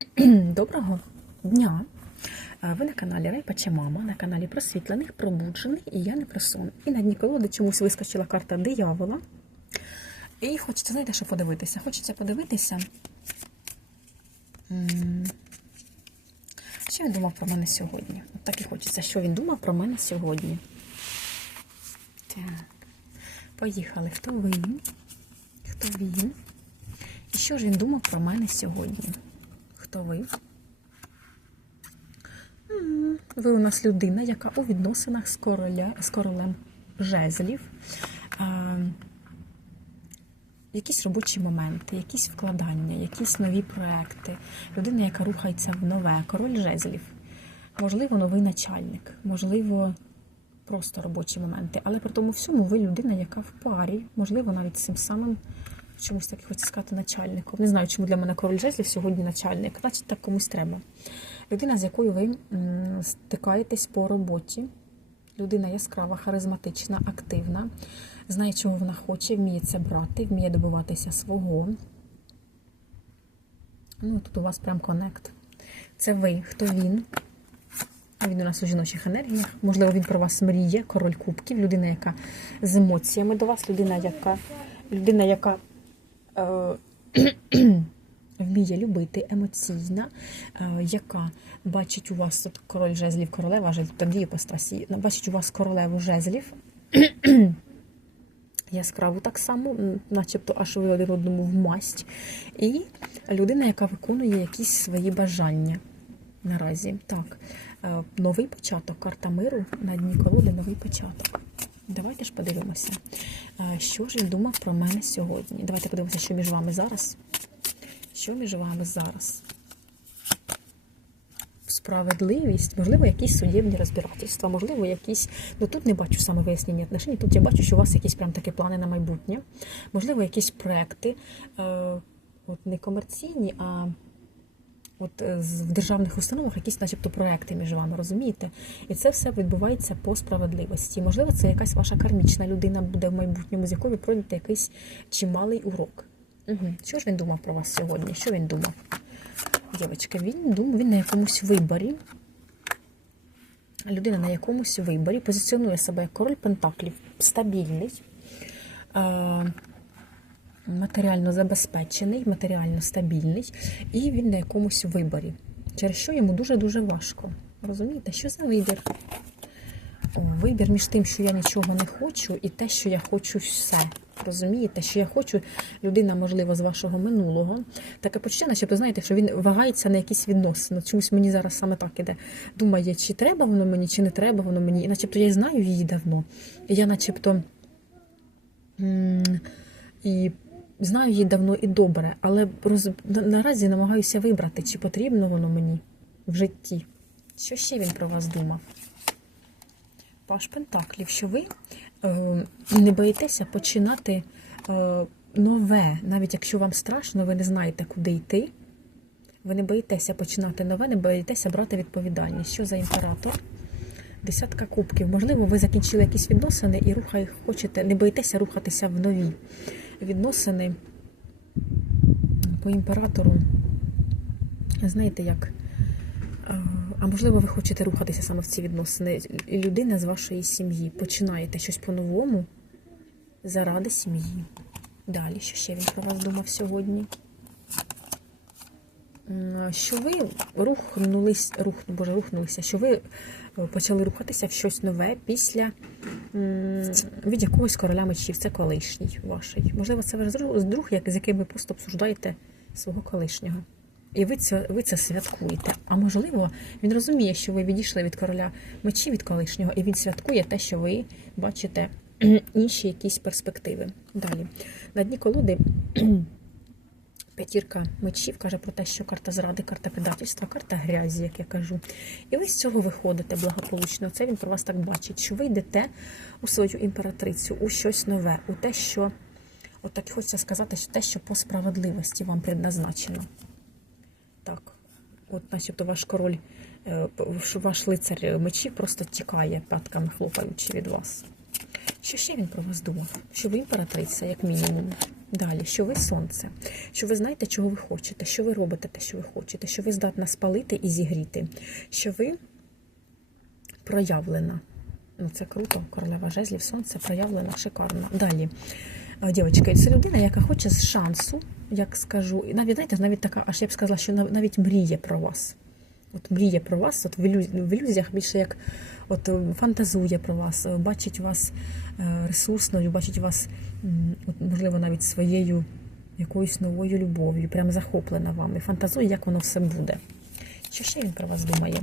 Доброго дня! Е, Ви на каналі Райпача Мама, на каналі просвітлених, пробуджених і я не про сон. І на дні колоди чомусь вискочила карта диявола. І хочеться, знаєте, що подивитися? Хочеться подивитися. Що він думав про мене сьогодні? От так і хочеться, що він думав про мене сьогодні. Так. Поїхали. Хто ви? Хто він? І що ж він думав про мене сьогодні? Хто ви? Ви у нас людина, яка у відносинах з, короля, з королем жезлів. Якісь робочі моменти, якісь вкладання, якісь нові проекти. Людина, яка рухається в нове, король жезлів. Можливо, новий начальник, можливо, просто робочі моменти. Але при тому всьому ви людина, яка в парі, можливо, навіть з цим самим чомусь так і хочеться сказати начальником. Не знаю, чому для мене король жезлів сьогодні начальник. Значить, так комусь треба. Людина, з якою ви стикаєтесь по роботі. Людина яскрава, харизматична, активна, знає, чого вона хоче, вміє це брати, вміє добиватися свого. Ну, тут у вас прям конект. Це ви, хто він? Він у нас у жіночих енергіях. Можливо, він про вас мріє, король кубків, людина, яка з емоціями до вас, людина, яка, людина, яка вміє любити, емоційна, е, яка бачить у вас тут король жезлів, королева жезлів, там дві іпостасі, бачить у вас королеву жезлів. Яскраву так само, начебто аж ви один одному в масть. І людина, яка виконує якісь свої бажання наразі. Так, е, новий початок, карта миру на дні колоди новий початок. Давайте ж подивимося, е, що ж він думав про мене сьогодні. Давайте подивимося, що між вами зараз. Що між вами зараз? Справедливість, можливо, якісь судебні розбирательства, можливо, якісь. Ну тут не бачу саме вияснення отношень, тут я бачу, що у вас якісь прям такі плани на майбутнє. Можливо, якісь проекти, е, от не комерційні, а от е, в державних установах якісь, начебто, проекти між вами, розумієте? І це все відбувається по справедливості. Можливо, це якась ваша кармічна людина буде в майбутньому, з якою ви пройдете якийсь чималий урок. Угу. Що ж він думав про вас сьогодні? Що він думав? Дівчатка, він думав, він на якомусь виборі. Людина на якомусь виборі позиціонує себе як король Пентаклів, стабільний, е, матеріально забезпечений, матеріально стабільний, і він на якомусь виборі, через що йому дуже-дуже важко. Розумієте, що за вибір? Вибір між тим, що я нічого не хочу, і те, що я хочу все. Розумієте, що я хочу людина, можливо, з вашого минулого. Таке почуття, начебто, знаєте, що він вагається на якісь відносини. Чомусь мені зараз саме так іде. Думає, чи треба воно мені, чи не треба воно мені. І начебто я знаю її давно. І я начебто і знаю її давно і добре, але роз... наразі намагаюся вибрати, чи потрібно воно мені в житті. Що ще він про вас думав? Паш Пентаклів, що ви е, не боїтеся починати е, нове, навіть якщо вам страшно, ви не знаєте, куди йти. Ви не боїтеся починати нове, не боїтеся брати відповідальність. Що за імператор? Десятка кубків. Можливо, ви закінчили якісь відносини і рухай, хочете, не боїтеся рухатися в нові відносини по імператору. Знаєте, як. Е, А можливо, ви хочете рухатися саме в ці відносини. Людина з вашої сім'ї. Починаєте щось по-новому заради сім'ї. Далі, що ще він про вас думав сьогодні? Що ви рухнулись, рух, боже, рухнулися, що ви е, почали рухатися в щось нове після від якогось короля мечів. Це колишній ваший. Можливо, це ваш друг, з яким ви просто обсуждаєте свого колишнього. І ви це, ви це святкуєте. А можливо, він розуміє, що ви відійшли від короля мечі від колишнього, і він святкує те, що ви бачите інші якісь перспективи. Далі. На дні колоди п'ятірка мечів каже про те, що карта зради, карта предательства, карта грязі, як я кажу. І ви з цього виходите благополучно. Це він про вас так бачить, що ви йдете у свою імператрицю, у щось нове, у те, що, от так хочеться сказати, що те, що по справедливості вам предназначено. Так, от, начебто, ваш король, е, ваш лицар мечів просто тікає п'ятками хлопаючи від вас. Що ще він про вас думав? Що ви імператриця, як мінімум. Далі, що ви сонце, що ви знаєте, чого ви хочете, що ви робите те, що ви хочете, що ви здатна спалити і зігріти, що ви проявлена. Ну, це круто, королева жезлів, сонце проявлена, шикарно. Далі, дівчатки, це людина, яка хоче з шансу, як скажу, навіть знаєте, навіть така, аж я б сказала, що нав- навіть мріє про вас. От мріє про вас, от в, ілюзіях більше як от е, фантазує про вас, е, бачить вас е, ресурсною, бачить вас, можливо, навіть своєю якоюсь новою любов'ю, прям захоплена вами, фантазує, як воно все буде. Що ще він про вас думає?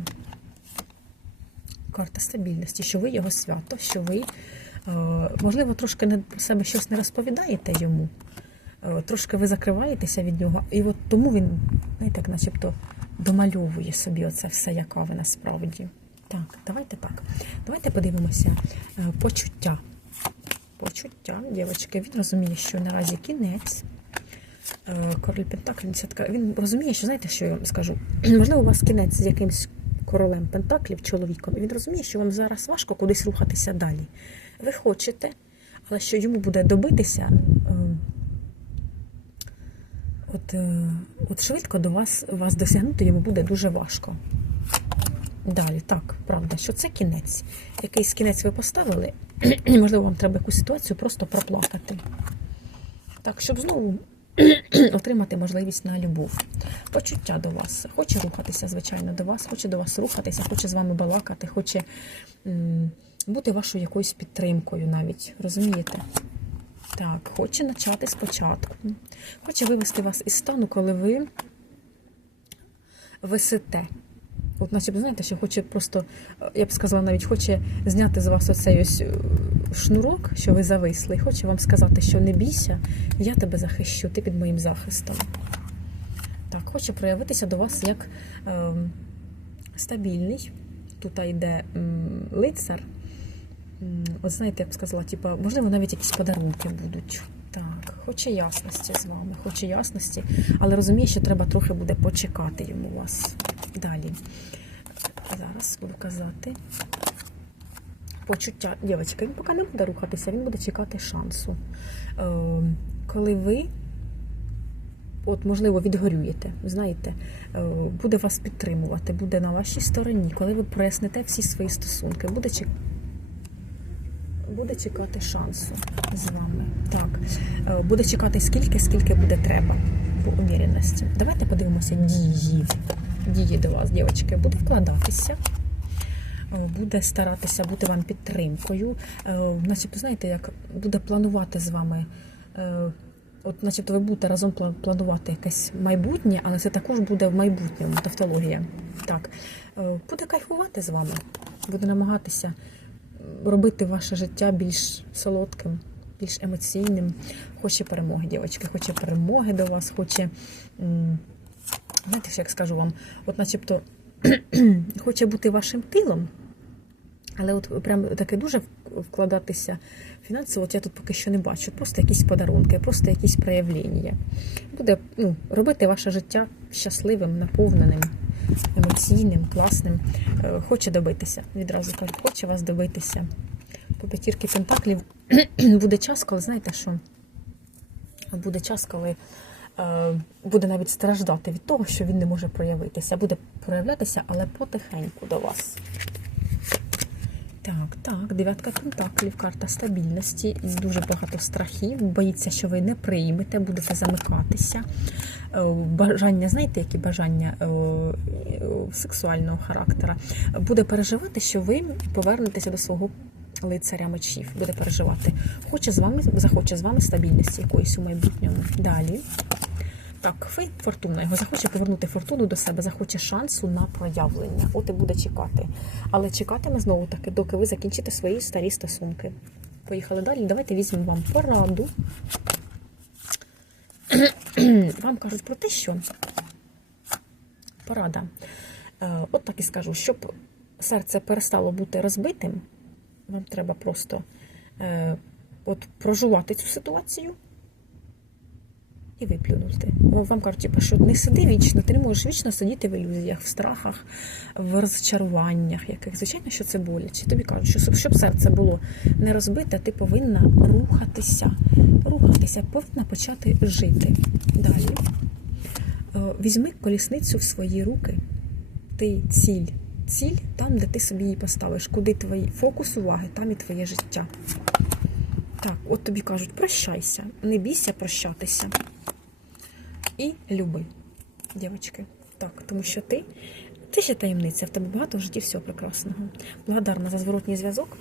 Карта стабільності, що ви його свято, що ви, можливо, трошки про себе щось не розповідаєте йому. Трошки ви закриваєтеся від нього, і от тому він, знаєте, як начебто домальовує собі оце все, яка ви насправді. Так, давайте так. Давайте подивимося е, почуття. Почуття, дівчатки, він розуміє, що наразі кінець. Е, Король Пентаклів. Він розуміє, що знаєте, що я вам скажу? Можливо, у вас кінець з якимсь королем Пентаклів, чоловіком, і він розуміє, що вам зараз важко кудись рухатися далі. Ви хочете, але що йому буде добитися, от, е, от швидко до вас, вас досягнути йому буде дуже важко. Далі, так, правда, що це кінець. Якийсь кінець ви поставили, і, можливо, вам треба якусь ситуацію просто проплакати. Так, щоб знову отримати можливість на любов. Почуття до вас. Хоче рухатися, звичайно, до вас, хоче до вас рухатися, хоче з вами балакати, хоче м, бути вашою якоюсь підтримкою навіть. Розумієте? Так, хоче почати спочатку. Хоче вивести вас із стану, коли ви висите. От, начебто, знаєте, що хоче просто, е, я б сказала, навіть хоче зняти з вас оцей ось е, шнурок, що ви зависли, і хоче вам сказати, що не бійся, я тебе захищу, ти під моїм захистом. Так, хоче проявитися до вас як е, стабільний. Тут йде м, лицар. От знаєте, я б сказала, типа, можливо, навіть якісь подарунки будуть. Так, хоче ясності з вами, хоче ясності, але розуміє, що треба трохи буде почекати йому вас. Далі. Зараз буду казати. Почуття. Дівчатка, він поки не буде рухатися, він буде чекати шансу. Е, коли ви, от, можливо, відгорюєте, знаєте, е, буде вас підтримувати, буде на вашій стороні, коли ви проясните всі свої стосунки, буде чекати. Буде чекати шансу з вами. Так. Е, Буде чекати скільки, скільки буде треба по уміряності. Давайте подивимося дії. Дії до вас, дівчатки. Буде вкладатися, е, буде старатися бути вам підтримкою. Е, Начебто, знаєте, як буде планувати з вами. От, начебто, ви будете разом планувати якесь майбутнє, але це також буде в майбутньому, тавтологія. Так. Буде кайфувати з вами, буде намагатися робити ваше життя більш солодким, більш емоційним. Хоче перемоги, дівчатки, хоче перемоги до вас, хоче, знаєте, як скажу вам, от начебто хоче бути вашим тилом, але от прям таке дуже вкладатися фінансово, от я тут поки що не бачу. Просто якісь подарунки, просто якісь проявлення. Буде ну, робити ваше життя щасливим, наповненим, емоційним, класним. Е, Хоче добитися. Відразу кажу, хоче вас добитися. По п'ятірки пентаклів буде час, коли знаєте що? Буде час, коли е, буде навіть страждати від того, що він не може проявитися. Буде проявлятися, але потихеньку до вас. Так, так, дев'ятка пентаклів, карта стабільності, дуже багато страхів, боїться, що ви не приймете, будете замикатися. Е, Бажання, знаєте, які бажання е, е, сексуального характера, буде переживати, що ви повернетеся до свого лицаря мечів, буде переживати. Хоче з вами, захоче з вами стабільності якоїсь у майбутньому. Далі. Так, фей фортуна його захоче повернути фортуну до себе, захоче шансу на проявлення. От і буде чекати. Але чекатиме знову таки, доки ви закінчите свої старі стосунки. Поїхали далі. Давайте візьмемо вам пораду. Вам кажуть про те, що порада. Е, От так і скажу, щоб серце перестало бути розбитим, вам треба просто е, от прожувати цю ситуацію і виплюнути. О, Вам кажуть, типу, що не сиди вічно, ти не можеш вічно сидіти в ілюзіях, в страхах, в розчаруваннях яких. Звичайно, що це боляче. Тобі кажуть, що щоб- щоб серце було не розбите, ти повинна рухатися. Рухатися, повинна почати жити. Далі. Е, Візьми колісницю в свої руки. Ти ціль. Ціль там, де ти собі її поставиш. Куди твій фокус уваги, там і твоє життя. Так, от тобі кажуть, прощайся, не бійся прощатися. І люби, дівчатки. Так, тому що ти, ти ще таємниця, в тебе багато в житті всього прекрасного. Благодарна за зворотній зв'язок,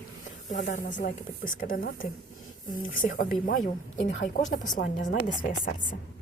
благодарна за лайки, підписки, донати. Всіх обіймаю, і нехай кожне послання знайде своє серце.